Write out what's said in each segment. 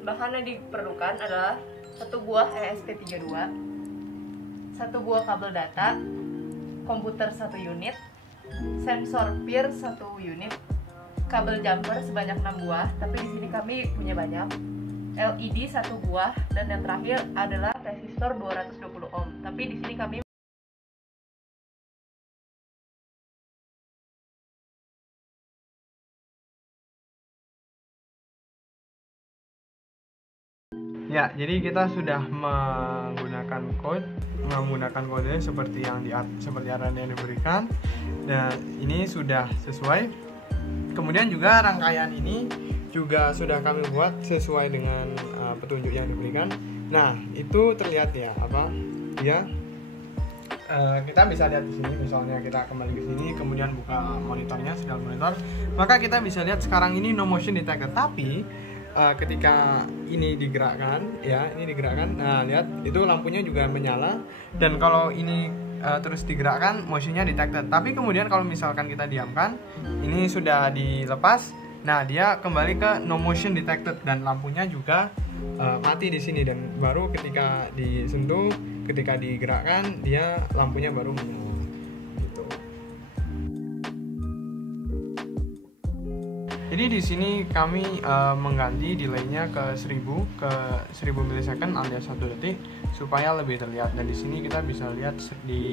bahan yang diperlukan adalah 1 buah ESP32, 1 buah kabel data, komputer 1 unit, sensor PIR 1 unit, kabel jumper sebanyak 6 buah, tapi di sini kami punya banyak, LED 1 buah, dan yang terakhir adalah resistor 220 ohm. Tapi di sini kami ya, jadi kita sudah menggunakan kode seperti arahan yang diberikan, dan ini sudah sesuai. Kemudian juga rangkaian ini juga sudah kami buat sesuai dengan petunjuk yang diberikan. Nah, itu terlihat ya kita bisa lihat di sini. Misalnya kita kembali ke sini, kemudian buka monitornya, serial monitor, maka kita bisa lihat sekarang ini no motion detected. Tapi ketika ini digerakkan, nah lihat itu lampunya juga menyala, dan kalau ini terus digerakkan, motionnya detected. Tapi kemudian kalau misalkan kita diamkan, ini sudah dilepas, nah dia kembali ke no motion detected, dan lampunya juga mati di sini, dan baru ketika disentuh, ketika digerakkan, dia lampunya baru menyala. Jadi di sini kami mengganti delay-nya ke 1000 milisecond alias 1 detik supaya lebih terlihat. Dan di sini kita bisa lihat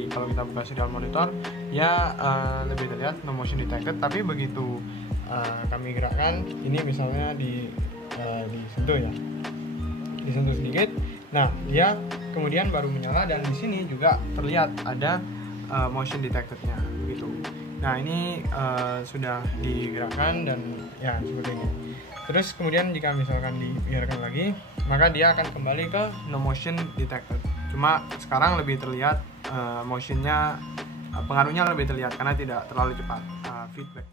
kalau kita buka serial monitor ya lebih terlihat no motion detected. Tapi begitu kami gerakkan, ini misalnya disentuh sedikit, nah dia kemudian baru menyala, dan di sini juga terlihat ada motion detected-nya begitu. Nah, ini sudah digerakkan dan ya seperti ini. Terus kemudian jika misalkan dibiarkan lagi, maka dia akan kembali ke no motion detected. Cuma sekarang lebih terlihat motionnya, pengaruhnya lebih terlihat karena tidak terlalu cepat feedback.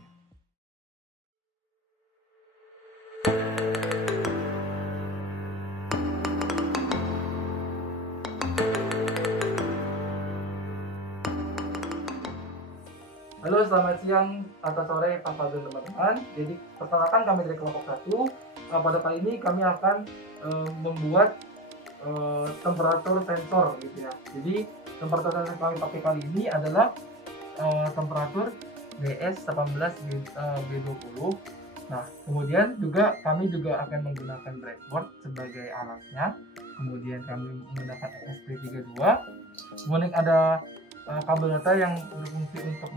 Halo, selamat siang atau sore Pak Fadil, teman-teman. Jadi perkenalkan, kami dari kelompok 1. Pada kali ini kami akan membuat temperatur sensor gitu ya. Jadi temperatur sensor yang kami pakai kali ini adalah temperatur DS18B20. Nah, kemudian kami juga akan menggunakan breadboard sebagai alatnya. Kemudian kami menggunakan ESP32. Kemudian ada kabel data yang berfungsi untuk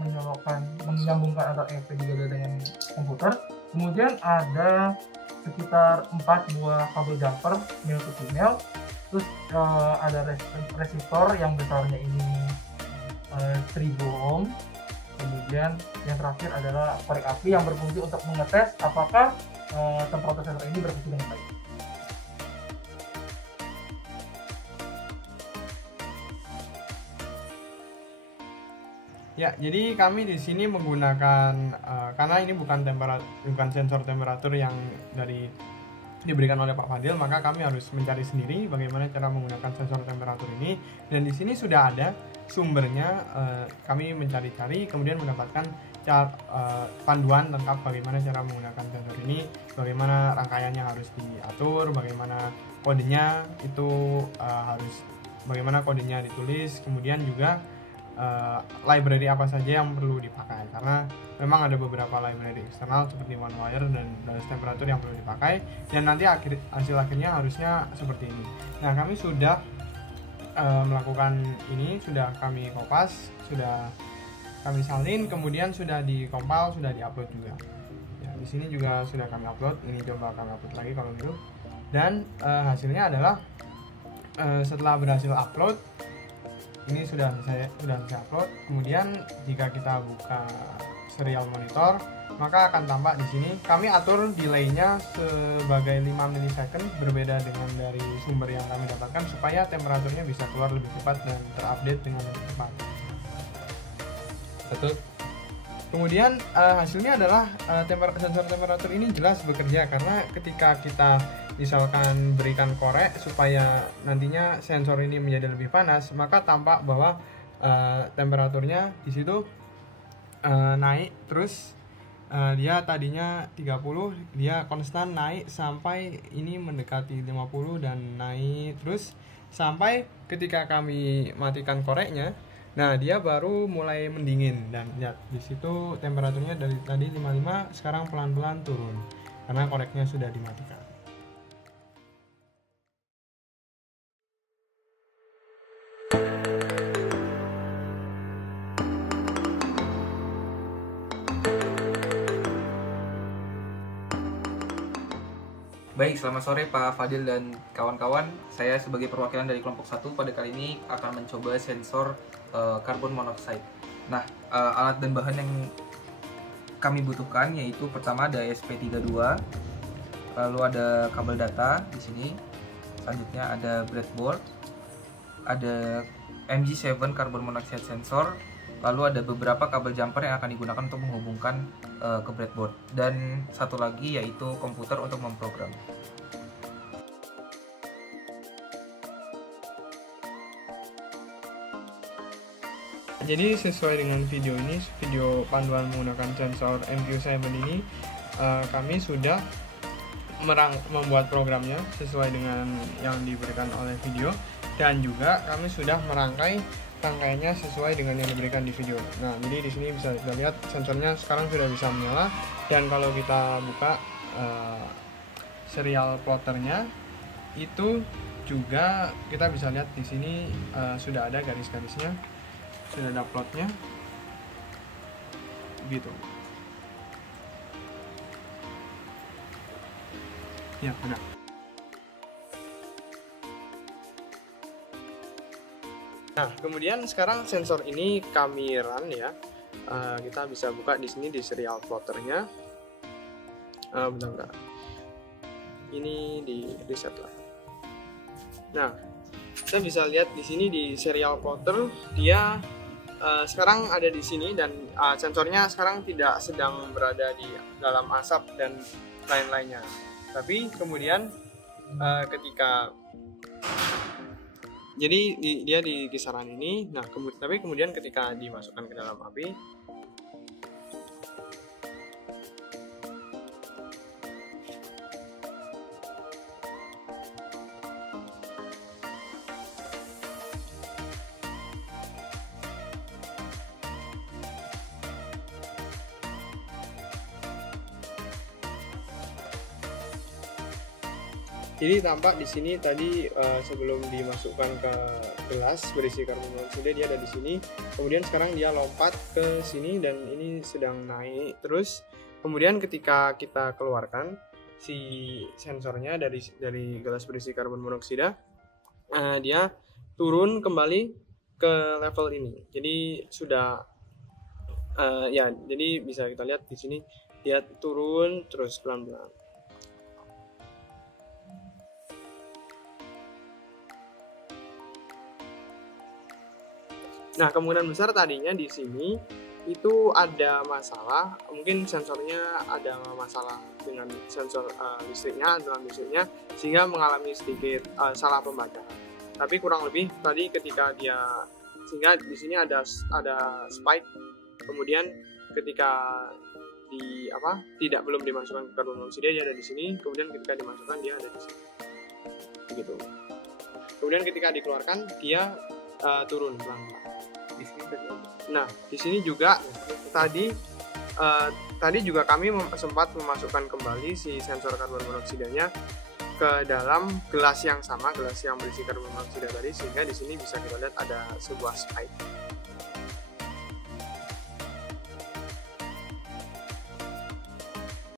menyambungkan antara ESP32 dengan komputer. Kemudian ada sekitar 4 buah kabel jumper male to female. Terus ada resistor yang besarnya ini 1000 ohm. Kemudian yang terakhir adalah korek api yang berfungsi untuk mengetes apakah temperatur sensor ini berfungsi dengan baik. Ya, jadi kami di sini menggunakan karena ini bukan sensor temperatur yang diberikan oleh Pak Fadil, maka kami harus mencari sendiri bagaimana cara menggunakan sensor temperatur ini. Dan di sini sudah ada sumbernya, kami mencari-cari kemudian mendapatkan panduan lengkap bagaimana cara menggunakan sensor ini, bagaimana rangkaiannya harus diatur, bagaimana kodenya bagaimana kodenya ditulis, kemudian juga library apa saja yang perlu dipakai, karena memang ada beberapa library eksternal seperti OneWire dan garis temperatur yang perlu dipakai, dan nanti hasil akhirnya harusnya seperti ini. Nah, kami sudah melakukan ini, sudah kami kopas, sudah kami salin, kemudian sudah dikompil, sudah diupload juga. Ya, di sini juga sudah kami upload. Ini coba kami upload lagi kalau gitu. Dan hasilnya adalah setelah berhasil upload, ini sudah saya upload. Kemudian jika kita buka serial monitor, maka akan tampak di sini kami atur delay-nya sebagai 5 milisecond, berbeda dengan dari sumber yang kami dapatkan, supaya temperaturnya bisa keluar lebih cepat dan terupdate dengan lebih cepat. Betul. Kemudian hasilnya adalah sensor temperatur ini jelas bekerja, karena ketika kita misalkan berikan korek supaya nantinya sensor ini menjadi lebih panas, maka tampak bahwa temperaturnya di situ naik terus dia tadinya 30, dia konstan naik sampai ini mendekati 50 dan naik terus sampai ketika kami matikan koreknya. Nah, dia baru mulai mendingin dan lihat di situ temperaturnya dari tadi 55 sekarang pelan-pelan turun karena koreknya sudah dimatikan. Baik, selamat sore Pak Fadil dan kawan-kawan. Saya sebagai perwakilan dari kelompok 1 pada kali ini akan mencoba sensor karbon monoksida. Nah, alat dan bahan yang kami butuhkan yaitu pertama ada ESP32, lalu ada kabel data di sini, selanjutnya ada breadboard, ada MG7 carbon monoxide sensor, lalu ada beberapa kabel jumper yang akan digunakan untuk menghubungkan ke breadboard, dan satu lagi yaitu komputer untuk memprogram. Jadi sesuai dengan video ini, video panduan menggunakan sensor MQ7 ini, kami sudah membuat programnya sesuai dengan yang diberikan oleh video, dan juga kami sudah merangkai rangkaiannya sesuai dengan yang diberikan di video. Nah, jadi di sini bisa kita lihat sensornya sekarang sudah bisa menyala, dan kalau kita buka serial plotternya itu juga kita bisa lihat di sini sudah ada garis-garisnya, sudah ada plotnya, gitu. Ya, ada. Nah, kemudian sekarang sensor ini kami run ya. Kita bisa buka di sini di serial plotternya. Bentar. Ini di reset lah. Nah, kita bisa lihat di sini di serial plotter dia sekarang ada di sini, dan sensornya sekarang tidak sedang berada di dalam asap dan lain-lainnya. Tapi kemudian ketika jadi dia di kisaran ini. Nah, tapi kemudian ketika dimasukkan ke dalam api, jadi tampak di sini tadi sebelum dimasukkan ke gelas berisi karbon monoksida dia ada di sini. Kemudian sekarang dia lompat ke sini dan ini sedang naik terus. Kemudian ketika kita keluarkan si sensornya dari gelas berisi karbon monoksida, dia turun kembali ke level ini. Jadi sudah ya, jadi bisa kita lihat di sini dia turun terus pelan-pelan. Nah, kemungkinan besar tadinya di sini itu ada masalah, mungkin sensornya ada masalah dengan sensor listriknya, dalam listriknya, sehingga mengalami sedikit salah pembacaan. Tapi kurang lebih tadi ketika dia, sehingga di sini ada spike, kemudian ketika belum dimasukkan ke karbon monoksida dia ada di sini, kemudian ketika dimasukkan dia ada di sini, begitu. Kemudian ketika dikeluarkan dia turun pelan-pelan. Nah, di sini juga tadi juga kami sempat memasukkan kembali si sensor karbon monoksidanya ke dalam gelas yang sama, gelas yang berisi karbon monoksida tadi, sehingga di sini bisa kita lihat ada sebuah spike.